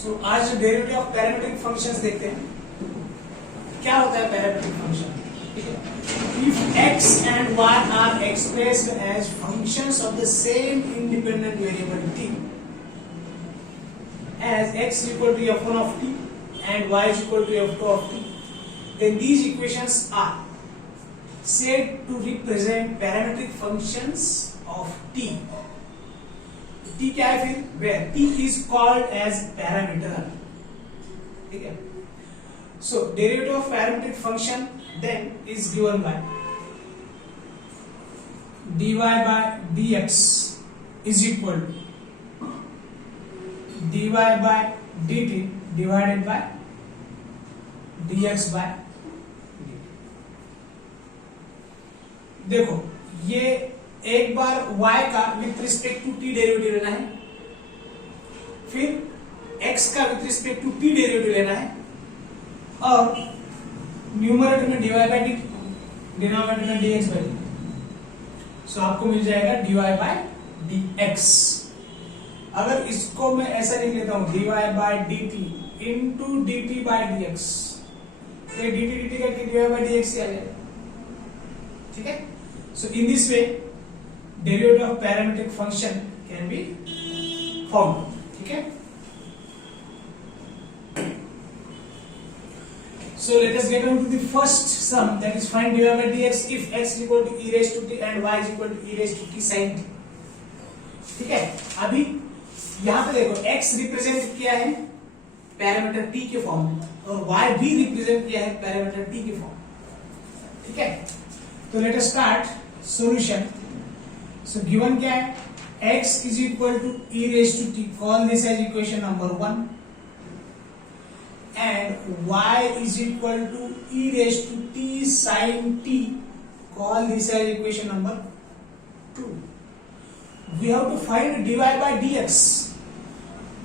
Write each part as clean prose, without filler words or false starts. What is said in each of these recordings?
सो आज derivative of parametric functions देखते हैं। क्या होता है पैरामीट्रिक फंक्शन? ठीक है, if x and y are expressed as functions of the same independent variable t, as x is equal to f1 of t and y is equal to f2 of t, then these equations are said to represent parametric functions of t. t क्या है फिर? where t is called as parameter. ठीक है, so derivative of parametric function then is given by dy by dx is equal to dy by dt divided by dx by dt. देखो, ये एक बार y का with respect to t derivative लेना है, फिर x का with respect to t derivative लेना है, और न्यूमरेटर में dy बाई dt, डिनोमिनेटर में dx बाई dt। सो आपको मिल जाएगा dy बाई dx। अगर इसको मैं ऐसा लिख लेता हूं dy by dt into dt by dx, तो dt dt करके dy बाई dx ही आ जाएगा। ठीक है, so in this way derivative of parametric function can be found. ठीक है, so let us get on to the first sum, that is find dy by dx if x is equal to e raised to t and y is equal to e raised to t sin t. ठीक है, अभी यहां पे देखो x represent किया है parameter t के form में और y भी रिप्रेजेंट किया है पैरामीटर t के फॉर्म में। ठीक है, तो late us start solution. So given क्या है? x is equal to e raised to t, call this as equation number 1, and y is equal to e raised to t sin t, call this as equation number 2. We have to find dy by dx,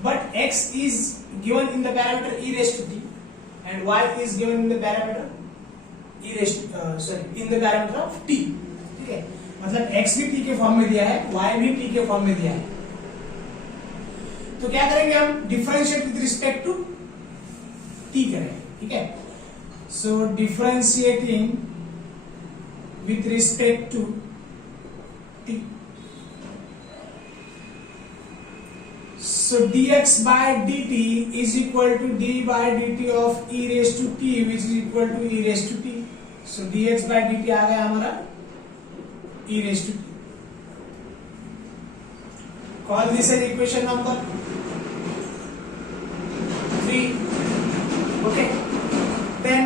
but x is given in the parameter e raised to t and y is given in the parameter in the parameter of t. ठीक है, मतलब x भी t के form में दिया है, y भी t के फॉर्म में दिया है। तो क्या करेंगे हम? Differentiate with respect to t करेंगे। ठीक है, so differentiating with respect to t, so dx by dt is equal to d by dt of e raised to t which is equal to e raised to t. so dx by dt आ गया हमारा e raised to t. Call this as equation number 3. Okay, then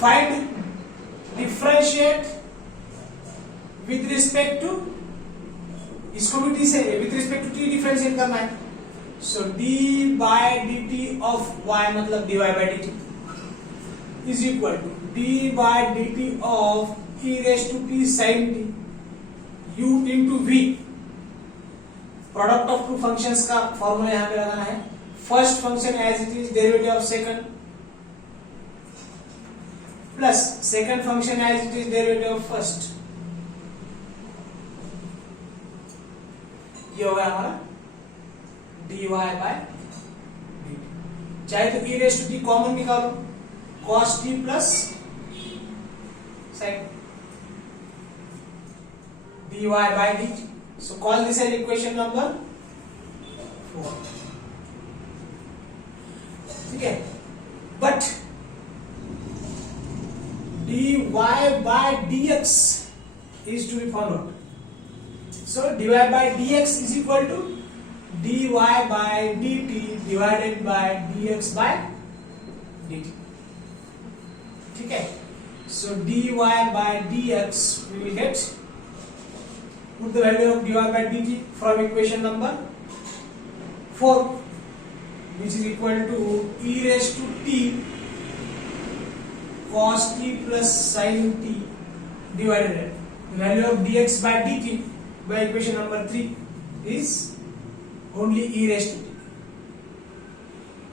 find differentiate with respect to, इसको भी t से with respect to t differentiate करना है। so d by dt of y मतलब dy by dt is equal to d by dt of e raised to t sin t u into v। Product of two functions का formula यहां पे लगाना है। First function as it is derivative of second plus second function as it is derivative of first, ये होगा हमारा dy by dt। चाहे तो e raised to t common निकालो, cos t plus sin dy by dt. So call this as equation number 4. ठीक है, but dy by dx is to be found out. So dy by dx is equal to dy by dt divided by dx by dt. ठीक है, so dy by dx we will get, put the value of dy by dt from equation number 4 which is equal to e raised to t cos t plus sin t divided by the value of dx by dt by equation number 3 is only e raised to t.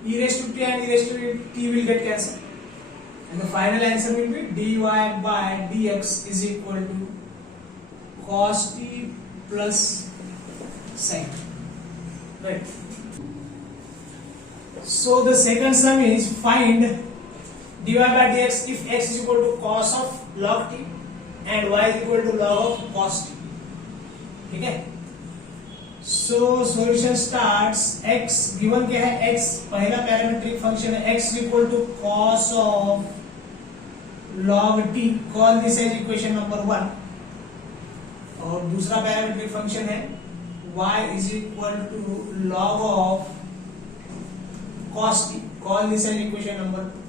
E raised to t and e raised to t will get cancelled and the final answer will be dy by dx is equal to cos t plus sin, right? So the second sum is find dy by dx if x is equal to cos of log t and y is equal to log of cos t. ठीक है, so solution starts x given क्या है, x पहला parametric function है, x equal to cos of log t, call this as equation number 1, और दूसरा parametric function है y is equal to log of cos t, call this as equation number 2.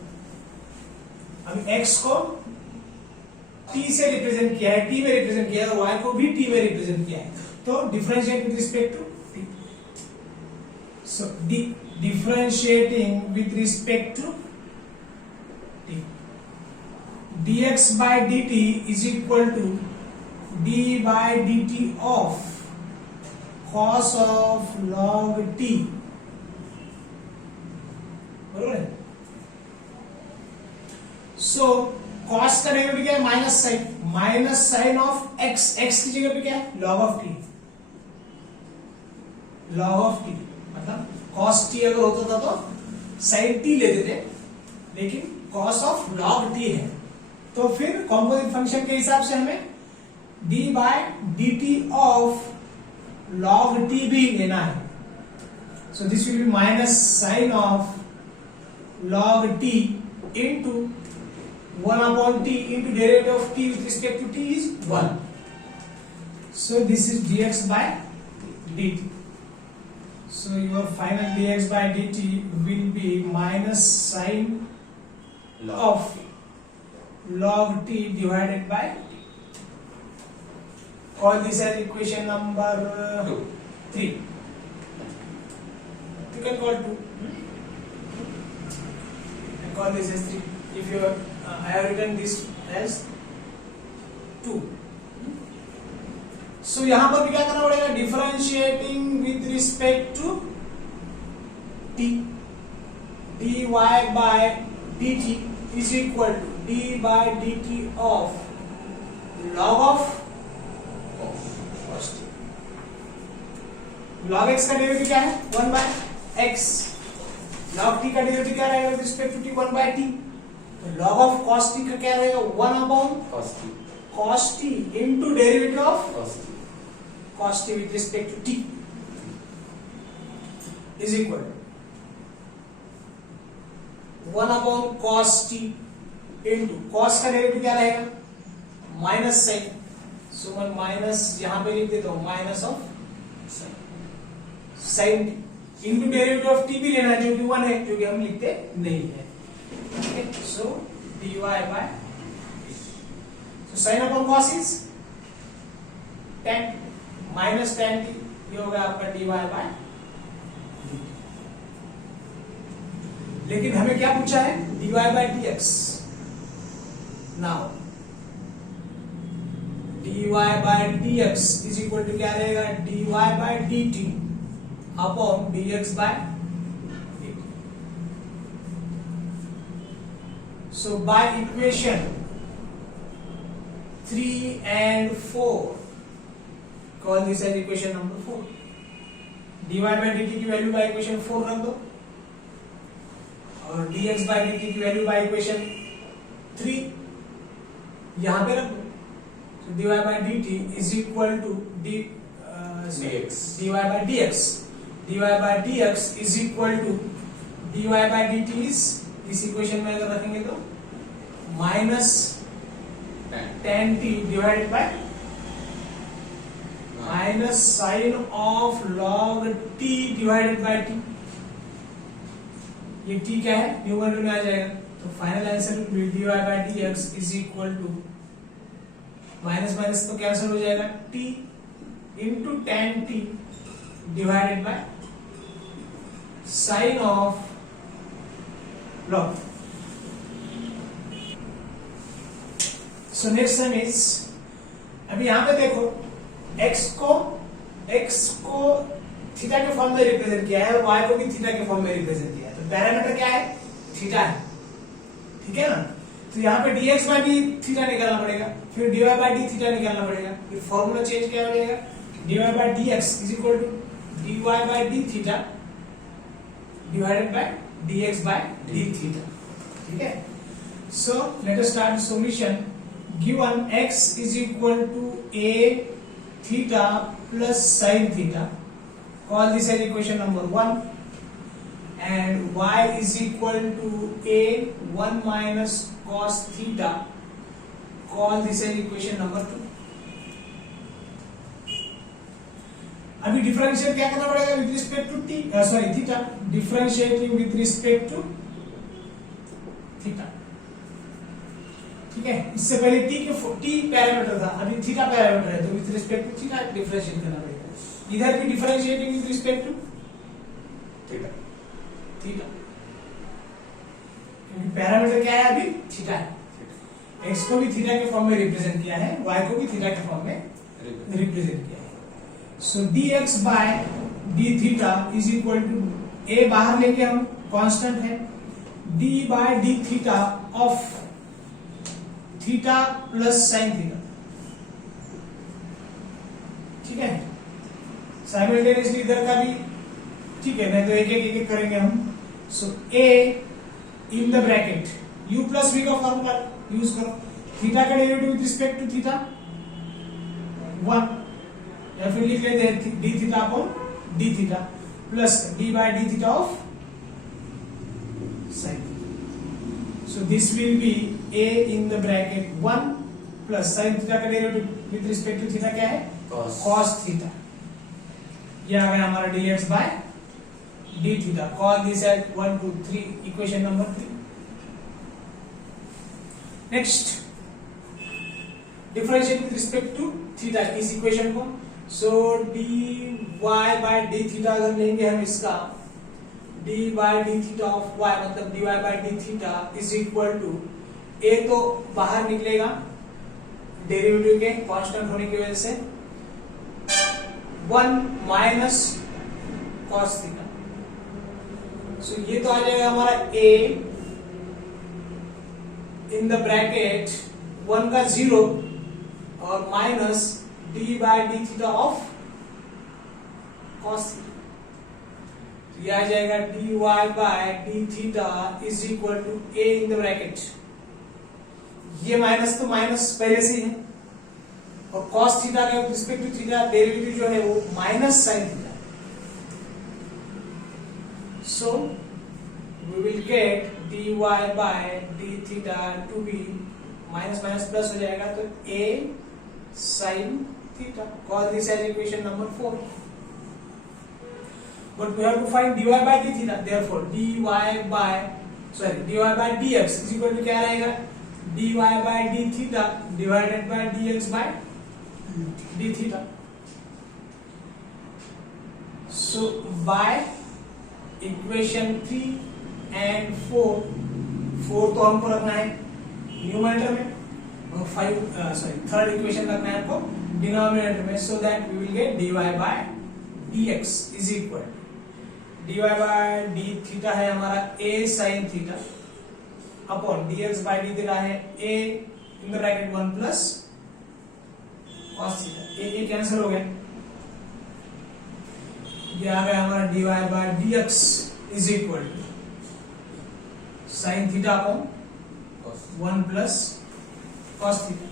अभी x को t से represent किया है, t में represent किया है, और y को भी t में रिप्रेजेंट किया है, तो differentiate with respect to t. So differentiating with respect to t, dx by dt is equal to d by dt of cos of log t. बरोबर है. सो cos का डेरिवेटिव क्या है, minus sine of x, x की जगह पे क्या है, log of t, log of t मतलब cos t अगर होता था तो sin t लेते थे, लेकिन cos of log t है, तो फिर कॉम्पोजिट फंक्शन के हिसाब से हमें d by dt of log t भी लेना है. So this will be minus sine of log t into 1 upon t into derivative of t with respect to t is 1. So this is dx by dt. So your final dx by dt will be minus sine of log t divided by t. Call this as equation number 3. You can call 2. Call this as 3. If you I have written this as 2. So यहां पर भी क्या करना पड़ेगा, differentiating with respect to t, dy by dt is equal to d by dt of log of cos t. log x का derivative क्या है, 1 by x. log t का डेरिवेटिव क्या रहेगा with respect to t, 1 by t. तो log of cos t का क्या रहेगा, 1 upon cos t into derivative of cos t with respect to t is equal to 1 upon cos t into cos का derivative क्या रहेगा, minus sign. सो मैं minus यहां पे लिख देता हूं, minus of sine t into derivative of t भी लेना है जो कि 1 है, जो कि हम लिखते नहीं है. Okay, so dy by t. So sin upon cos is tan, minus tan t, ये हो गया आपका dy by dt. लेकिन हमें क्या पूछा है, dy by dx. Now dy by dx is equal to क्या रहेगा, dy by dt upon dx by. So by equation 3 and 4, call this as equation number 4. dy by dt की value by equation 4 रख दो, और dx by dt की value by equation 3 यहां पे रख दो. So dy by dt is equal to dx. dy by dx, dy by dx is equal to dy by dt is, इस इक्वेशन में अगर रखेंगे तो minus tan t divided by minus sine of log t divided by t. ये t क्या है, numerator में आ जाएगा, तो final answer will be dy by dx is equal to minus minus तो कैंसिल हो जाएगा, t into tan t divided by sine of log. So next sum is, अभी यहां पे देखो x को थीटा के फॉर्म में रिप्रेजेंट किया है और y को भी थीटा के फॉर्म में रिप्रेजेंट किया है, तो पैरामीटर क्या है, थीटा है. ठीक है ना, तो यहाँ पे dx by d थीटा निकालना पड़ेगा, फिर dy by d थीटा निकालना पड़ेगा, फिर फॉर्मूला चेंज क्या हो जाएगा, dy by dx is equal to dy by d theta divided by dx by d theta. ठीक है, so let us start solution. Given x is equal to a theta plus sin theta, call this as equation number 1, and y is equal to a 1 minus cos theta, call this as equation number 2। अभी differentiate क्या करना पड़ेगा with respect to theta, differentiating with respect to theta. ठीक है, इससे पहले t parameter था, अभी थीटा पैरामीटर है, तो with respect to theta differentiate करना पड़ेगा। इधर भी differentiating with respect to theta, parameter क्या है अभी थीटा है। x को भी थीटा के फॉर्म में रिप्रेजेंट किया है, y को भी थीटा के फॉर्म में रिप्रेजेंट किया है। So dx by d theta is equal to a बाहर लेके हम कांस्टेंट है, d by d theta of theta plus sine theta. ठीक है, साइमल्टेनियसली इधर का भी ठीक है, नहीं तो एक एक करेंगे हम। So a in the bracket u plus v का फॉर्मूला यूज करो, थीटा का derivative with respect to theta 1, या फिर लिख लेते हैं d theta upon d theta plus d by d theta of sin theta. So this will be a in the bracket 1 plus sin theta का derivative with respect to theta क्या है cos theta. ये आ गया हमारा dx by d theta, call this as 1 2 3 equation number 3। next differentiate with respect to theta इस equation को, so dy by d theta अगर लेंगे हम इसका d by d theta of y मतलब dy by d theta is equal to a तो बाहर निकलेगा डेरिवेटिव के कांस्टेंट होने की वजह से 1 माइनस cos थीटा। सो ये तो आ जाएगा हमारा a इन द ब्रैकेट 1 का 0 और minus d by d theta of cos theta. ये आ जाएगा dy by d theta is equal to a in the bracket, ये माइनस तो माइनस पहले से ही है, और cos थीटा का रिस्पेक्ट टू थीटा डेरिवेटिव जो है वो minus sin theta. So we will get dy by d theta to be minus minus plus हो जाएगा, तो a sin theta, call this as equation number 4। But we have to find dy by d theta, therefore dy by dx is equal to क्या रहेगा dy by d theta divided by dx by d theta। So by equation 3 and 4 तो हमको रखना है numerator में, और third equation रखना है हमको डिनोमिनेटर में, so that we will get dy bye dx is equal dy by d theta है हमारा a sin theta upon dx by d theta है a in the bracket 1 plus cos theta. a cancel हो गया, ये आ गया हमारा dy bye dx is equal to sine theta upon 1 plus cos theta.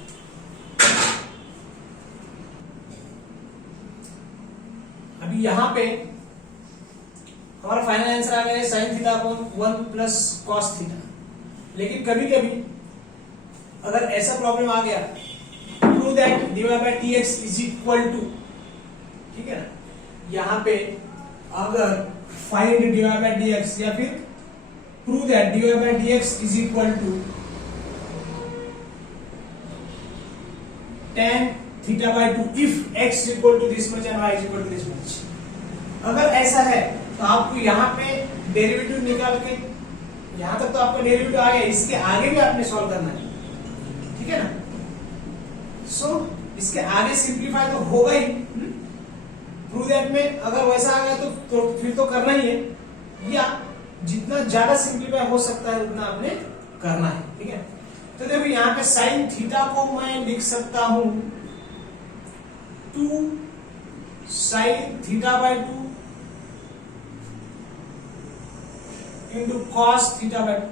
अभी यहां पे हमारा फाइनल आंसर आ गया है sine theta upon 1 plus cos theta. लेकिन कभी कभी अगर ऐसा प्रॉब्लम आ गया, prove that dy bye dx is equal to, ठीक है ना, यहाँ पे अगर फाइंड dy by dx या फिर prove that dy by dx is equal to tan theta by 2 if x equal to this much and y equal to this much. अगर ऐसा है तो आपको यहाँ पे डेरिवेटिव निकाल के, यहाँ तक तो आपका डेरिवेटिव आ गया, इसके आगे भी आपने सॉल्व करना है, ठीक है ना। सो इसके आगे सिंप्लीफाई तो होगा ही, प्रूव दैट में अगर वैसा आ गया तो फिर तो करना ही है, या जितना ज्यादा सिंप्लीफाई हो सकता है उतना आपने करना है, ठीक है। तो देखो यहाँ पे साइन थीटा को मैं लिख सकता हूं 2 sine theta by 2 into cos theta by two.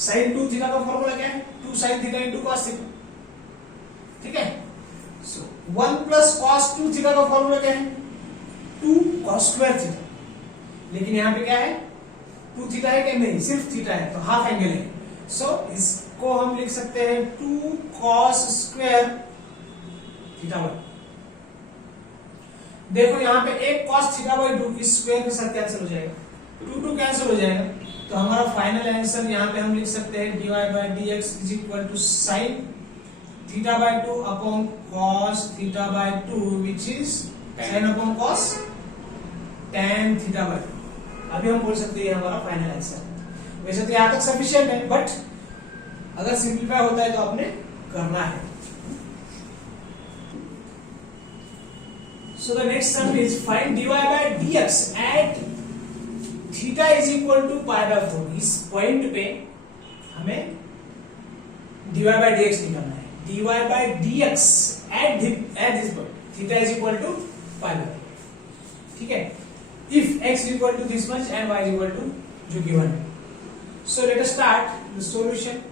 Sine 2 theta का फॉर्मूला क्या है? 2 sine theta into cos theta. ठीक है, सो 1 प्लस कॉस 2 थीटा का फॉर्मूला क्या है? 2 कॉस स्क्वायर थीटा। लेकिन यहां पे क्या है? 2 थीटा है कि नहीं? सिर्फ थीटा है, तो हाफ एंगल है। सो इसको हम लिख सकते हैं 2 कॉस स्क्वायर थीटा बाय। देखो यहां पे एक कॉस थीटा बाय 2 इस स्क्वायर के साथ कैंसिल हो जाएगा, 2 कैंसिल हो जाएगा। तो हमारा फाइनल आंसर यहां पे हम लिख सकते हैं dy bye dx is equal to sine theta by 2 upon cos theta by 2 which is sine upon cos tan theta by 2। अभी हम बोल सकते हैं हमारा फाइनल आंसर। वैसे तो यहां तक सफिशिएंट है, बट अगर सिंपलीफाई होता है तो आपने करना है। So the next sum is find dy by dx at theta is equal to pi by 4। इस पॉइंट पे हमें dy by dx निकालना है। dy by dx at this point theta is equal to pi by 4। ठीक है, if x is equal to this much and y is equal to जो given है। So let us start the solution।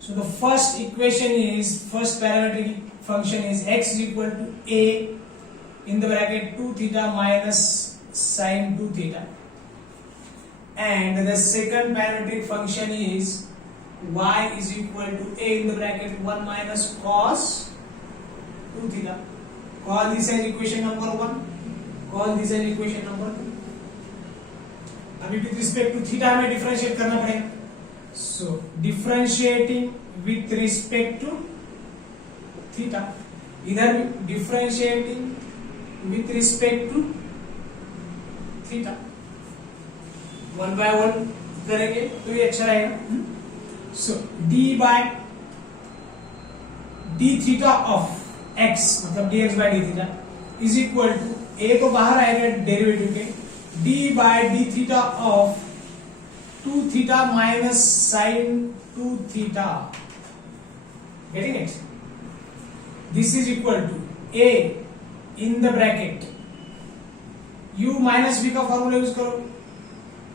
So the first equation is, first parametric function is x is equal to a in the bracket 2 theta minus sin 2 theta, and the second parametric function is y is equal to a in the bracket 1 minus cos 2 theta। Call this as equation number 1, call this as equation number 2। अभी with respect to theta हमें differentiate करना पड़ेगा। So differentiating with respect to theta, इधर differentiating with respect to theta, 1 by 1 करेंगे तो ये अच्छा रहेगा। So d by D theta of x मतलब dx by D theta is equal to, a तो बाहर आएगा डेरिवेटिव के, d by D theta of 2 theta minus sine 2 theta. Getting it? This is equal to a in the bracket u minus v का formula use करो,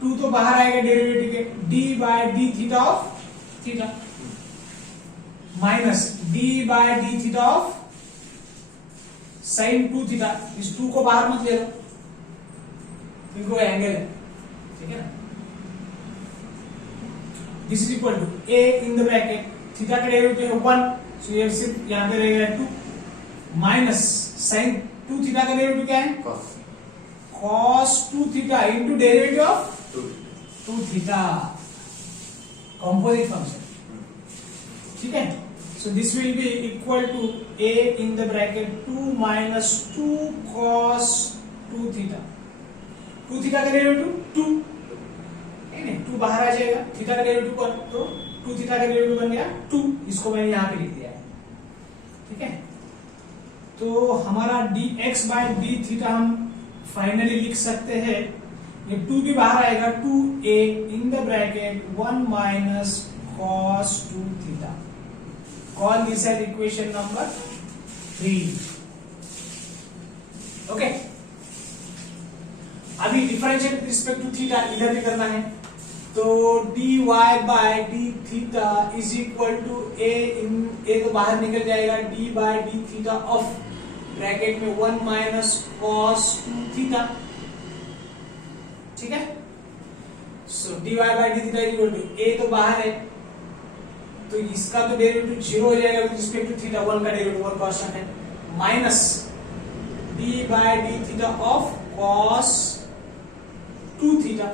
2 तो बाहर आएगा derivative के, d by D theta of theta minus d by D theta of sine 2 theta. इस 2 को बाहर मत ले लो, इनको एंगल है, ठीक है ना। This is equal to a in the bracket, theta का डेरिवेटिव है 1, सो ये सिर्फ यहां पे रहेगा 2 माइनस साइन 2 थीटा का डेरिवेटिव क्या है? cos 2 theta into derivative of 2 theta, composite function. ठीक है, so this will be equal to a in the bracket 2 minus 2 cos 2 theta. 2 theta का डेरिवेटिव 2 है ना, 2 बाहर आ जाएगा, थीटा का डेरिवेटिव 1, तो 2 थीटा का डेरिवेटिव बन गया 2। इसको मैंने यहां पे लिख दिया है। ठीक है, तो हमारा dx बाय डी थीटा हम फाइनली लिख सकते हैं, ये 2 भी बाहर आएगा, 2a in the bracket 1 minus cos 2 theta. Call this as equation number 3। Okay, अभी differentiate with respect to theta इधर भी करना है, तो dy by D theta is equal to a तो बाहर निकल जाएगा, d by D theta of bracket में 1 माइनस cos 2 थीटा। ठीक है, so dy by D theta is equal to a तो बाहर है, तो इसका तो डेरिवेटिव 0 हो जाएगा विद रिस्पेक्ट टू थीटा, 1 का डेरिवेटिव 1 कांस्टेंट है, minus d by D theta of cos 2 theta.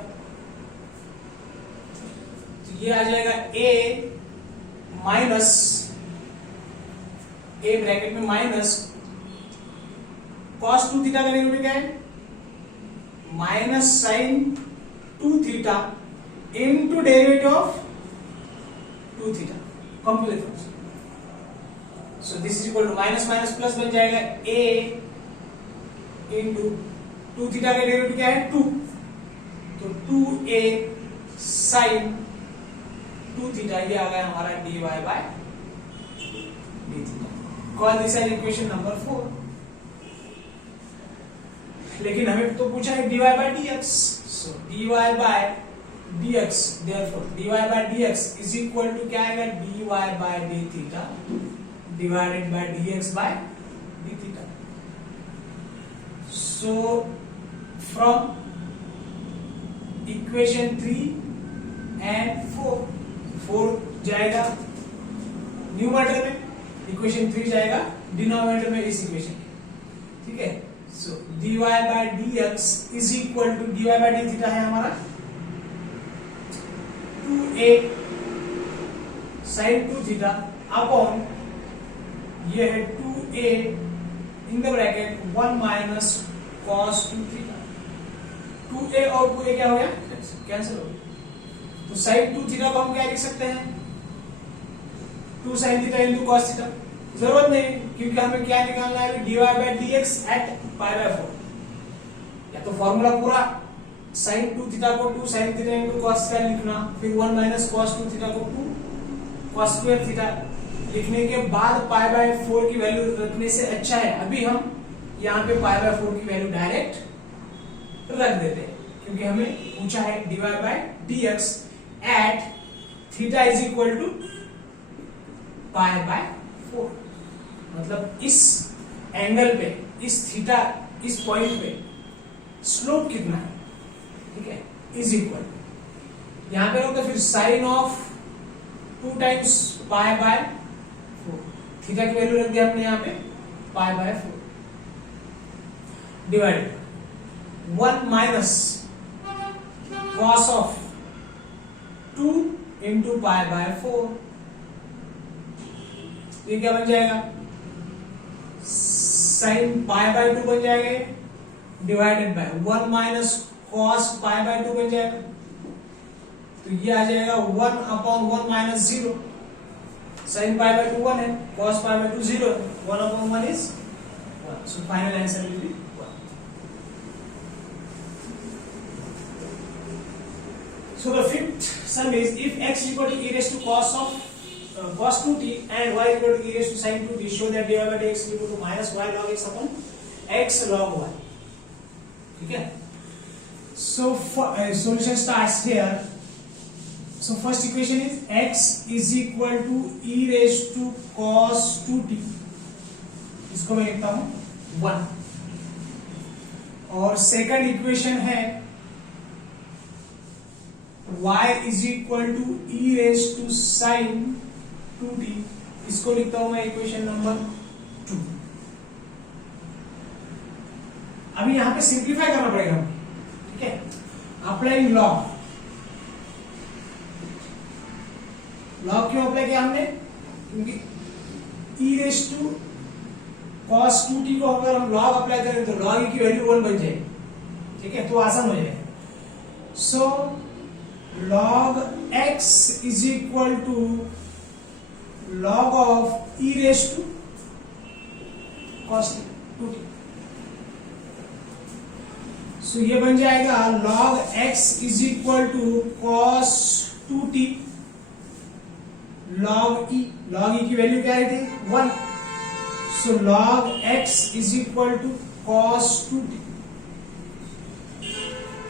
ये आ जाएगा a माइनस, a ब्रैकेट में माइनस cos 2 थीटा का डेरिवेटिव क्या है? Minus sine 2 theta into derivative of 2 theta, complete function. So this is equal to minus minus plus बन जाएगा a into 2 theta का डेरिवेटिव क्या है? 2, तो 2a साइन 2 थीटा, ये आ गया हमारा dy by D theta. Call this as equation number 4। लेकिन हमें तो पूछा है dy by dx, so dy by dx, therefore dy by dx is equal to क्या आएगा, dy by d theta divided by dx by d theta. So from equation 3 and 4 जाएगा numerator में, equation 3 जाएगा डिनोमिनेटर में इस equation के, ठीक है. So dy by dx is equal to dy by d theta है हमारा 2a sin 2 थीटा अपॉन ये है 2a in the bracket 1 minus cos 2 theta. 2a और 2a क्या हो गया, कैंसिल हो गया. तो sin 2 थीटा को हम क्या लिख सकते हैं, 2 sin theta into cos theta. जरूरत नहीं, क्योंकि हमें क्या निकालना है, dy by dx at pi by 4. या तो फॉर्मूला पूरा sin 2 थीटा को 2 sin theta into cos theta लिखना, फिर 1 माइनस cos 2 थीटा को 2 cos स्क्वायर थीटा लिखने के बाद पाई बाय 4 की वैल्यू रखने से अच्छा है अभी हम यहाँ पे पाई बाय 4 की वैल्यू डायरेक्ट रख देते हैं, क्योंकि हमें पूछा है dy by dx at theta is equal to pi by 4. मतलब इस एंगल पे, इस थीटा, इस पॉइंट पे स्लोप कितना है, ठीक है, इज इक्वल यहां पे होगा फिर sine of 2 times pi by 4. Theta की वैल्यू रख दिया हमने यहाँ पे pi by 4 divided 1 minus cos of 2 into pi by 4. ये क्या बन जाएगा, साइन पाई बाय 2 बन जाएगा divided by 1 minus cos pi by 2 बन जाएगा. तो ये आ जाएगा 1 upon 1 minus 0. Sine pi by 2 1 है, कॉस पाई बाय 2 0 है, 1 upon 1 is 1. So final answer will B 1. So the fifth sum is if x equal to e raised to cos of cos 2t and y equal to e raised to sin 2t, show that dy by dx is equal to minus y log x upon x log y. ठीक है. So solution starts here. So first equation is x is equal to e raised to cos 2t. इसको मैं लिखता हूं 1. और second equation है y is equal to e raised to sin 2t. इसको लिखता हूं मैं इक्वेशन नंबर 2. अभी यहां पे सिंप्लीफाई करना पड़ेगा, ठीक है. Applying log. लॉग क्यों अप्लाई किया हमने, क्योंकि e raised to cos 2t को अगर हम लॉग अप्लाई करें तो लॉग की वैल्यू 1 बन जाएगी, ठीक है, तो आसान हो जाएगा. सो log x is equal to log of e raised to cos 2t. So ये बन जाएगा log x is equal to cos 2t log e. log e की वैल्यू क्या आई थी 1. So log x is equal to cos 2t.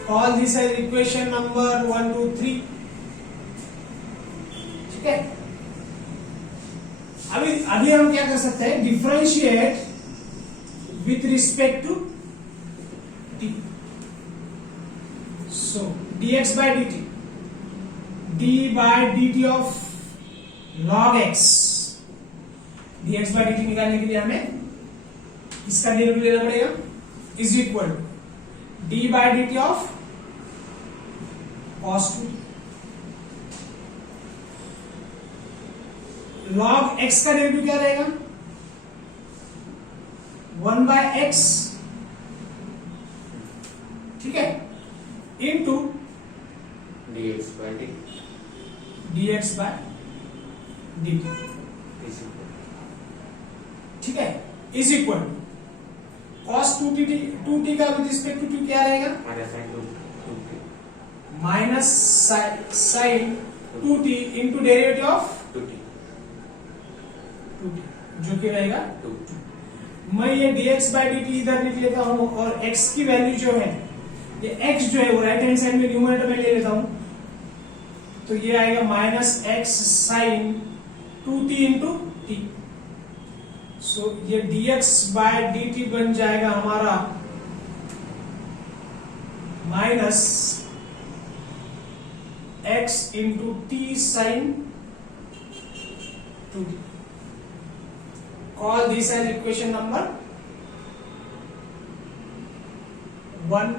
Call this as equation number 1 2 3. ठीक है. अभी हम क्या कर सकते हैं, differentiate with respect to t. So dx by dt, d by dt of log x. dx by dt निकालने के लिए हमें इसका डेरिवेटिव लेना पड़ेगा, is equal to d by dt of cos 2t. log x का डेरिवेटिव क्या रहेगा, 1 by x, ठीक है, into dx by dt. dx by dt, ठीक है, is equal to cos 2t का विद रिस्पेक्ट टू t क्या रहेगा, minus sine 2t into derivative of 2t, जो कि रहेगा 2 मैं ये dx by dt इधर लिख लेता हूं और x की वैल्यू जो है, ये x जो है वो राइट हैंड साइड में न्यूमरेटर में ले लेता हूं, तो ये आएगा minus X sine 2t into T. So ये dx by dt बन जाएगा हमारा minus x into T sine 2t। Call this as equation number 1,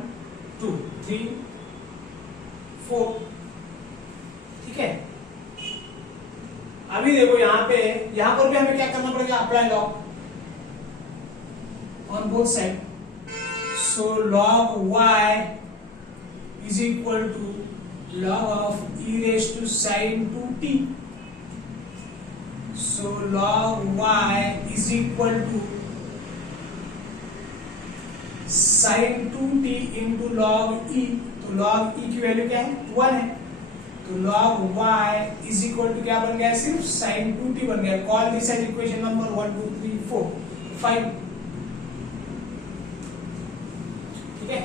2, 3, 4। ठीक है, अभी देखो यहां पर भी हमें क्या करना पड़ेगा, apply log on both side. So log y is equal to log of e raised to sin 2t। So log y is equal to sin 2t into log e। तो log e की value क्या है, 1 है, तो log y is equal to क्या बन गया, सिर्फ sin 2t बन गया। Call this as equation number 1, 2, 3, 4, 5। ठीक है,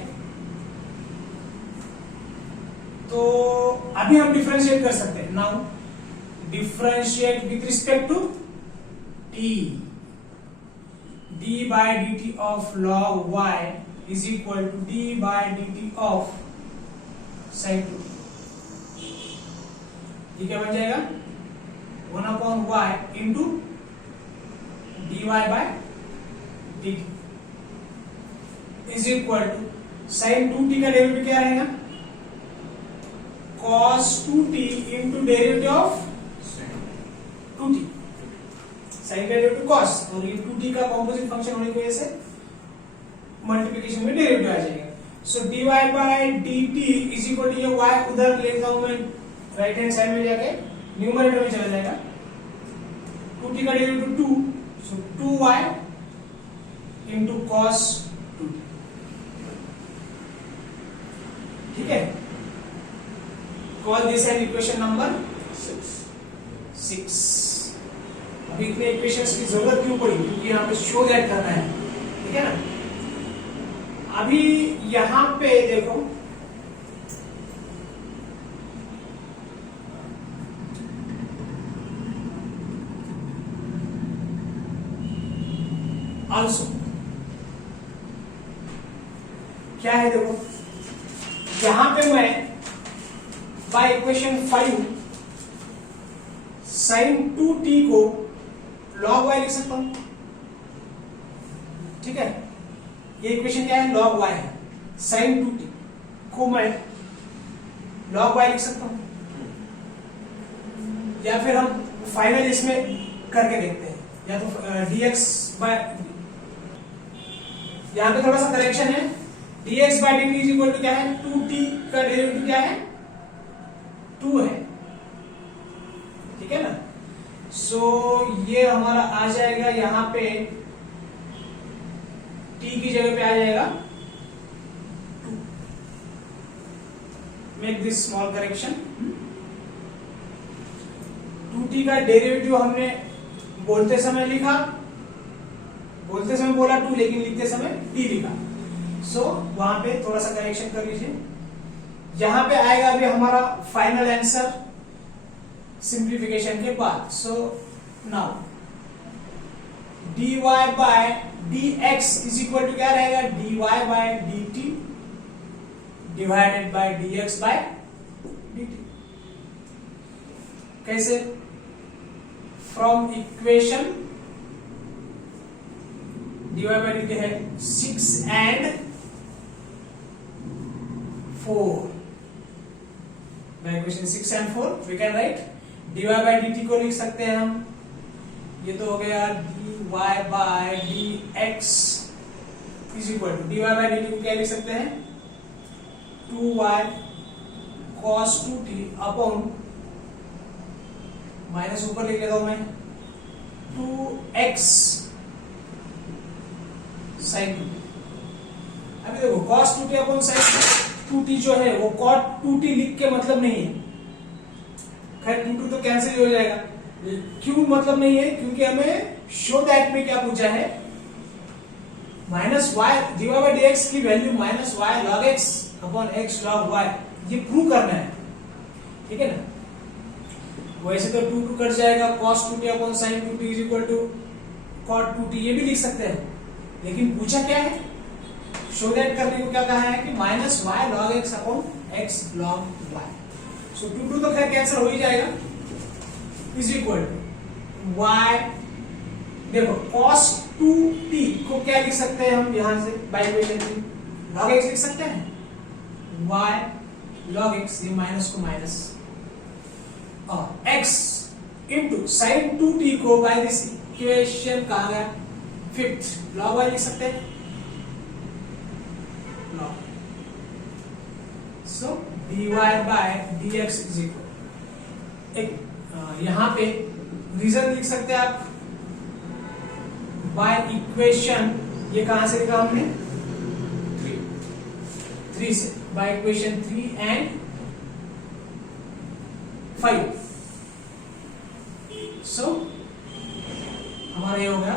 तो अभी हम डिफरेंशिएट कर सकते हैं। Now differentiate with respect to t। d by dt of log y is equal to d by dt of sin 2t। ये क्या बन जाएगा, 1 upon y into dy by dt is equal to sin 2t का derivative क्या रहेगा, cos 2t into derivative of 2t, sine का derivative cos, और ये 2t का कॉम्पोजिट फंक्शन होने की वजह से मल्टीप्लिकेशन में डेरिवेटिव आ जाएगा। So dy by dt is equal to ये y उधर लेता हूं मैं राइट हैंड साइड में जाके न्यूमरेटर में चला जाएगा, 2t का डेरिवेटिव 2, सो 2y into cos 2t। ठीक है, call this as equation number 6। अभी इतने इक्वेशंस की जरूरत क्यों पड़ी, क्योंकि यहाँ पे शो दैट करना है। ठीक है ना, अभी यहां पे देखो आल्सो क्या है, देखो यहां पे मैं बाय इक्वेशन 5 sin 2t को log y लिख सकता हूं। ठीक है, ये इक्वेशन क्या है, log y है, sin 2t को मैं log y लिख सकता हूं, या फिर हम फाइनल इसमें करके देखते हैं, या तो dx बाय, यहां पे थोड़ा सा करेक्शन है, dx by dt is equal to क्या है, 2t का डेरिवेटिव क्या है, 2 है। ठीक है ना, सो ये हमारा आ जाएगा यहां पे t की जगह पे आ जाएगा 2। Make this small correction, 2t का डेरिवेटिव हमने बोलते समय लिखा, बोलते समय बोला 2, लेकिन लिखते समय t लिखा। सो वहां पे थोड़ा सा करेक्शन कर लीजिए। यहां पे आएगा अभी हमारा फाइनल आंसर सिंप्लीफिकेशन के बाद। So now dy bye dx is equal to क्या रहेगा, dy by dt divided by dx by dt। कैसे, from equation dy by dt है 6 and 4, by equation 6 and 4 we can write dy by dt को लिख सकते हैं हम, ये तो हो गया dy by dx is equal to dy by dt को क्या लिख सकते हैं, 2y cos 2t upon, minus ऊपर लिख लेता हूं मैं, 2x sin 2t। अभी देखो cos 2t upon sin 2t जो है वो cot 2t लिख के मतलब नहीं है, खैर 2 तो कैंसिल हो जाएगा। क्यों मतलब नहीं है, क्योंकि हमें शो दैट में क्या पूछा है, minus Y D Y by D X की value minus Y log X upon X log Y, ये प्रूव करना है, ठीक है ना। वैसे तो 2 कट जाएगा, cos 2t upon sin 2t is equal to cot 2t, ये भी लिख सकते हैं, लेकिन पूछा क्या है, शो दैट करने को क्या कहा है कि minus Y log X upon X log Y. So 2 तो खैर कैंसिल हो ही जाएगा, इज इक्वल टू वाई, देखो cos 2t को क्या लिख सकते हैं हम यहां से बाय इक्वेशन से, log x लिख सकते हैं, y log x, ये माइनस को माइनस, और x इंटू साइन 2t को बाय दिस इक्वेशन कहा गया फिफ्थ, log y लिख सकते हैं, log, so dy bye dx is equal, एक यहां पे रीजन लिख सकते हैं आप बाय इक्वेशन, ये कहां से लिखा हमने 3 से, बाय इक्वेशन 3 एंड 5, सो हमारा ये हो गया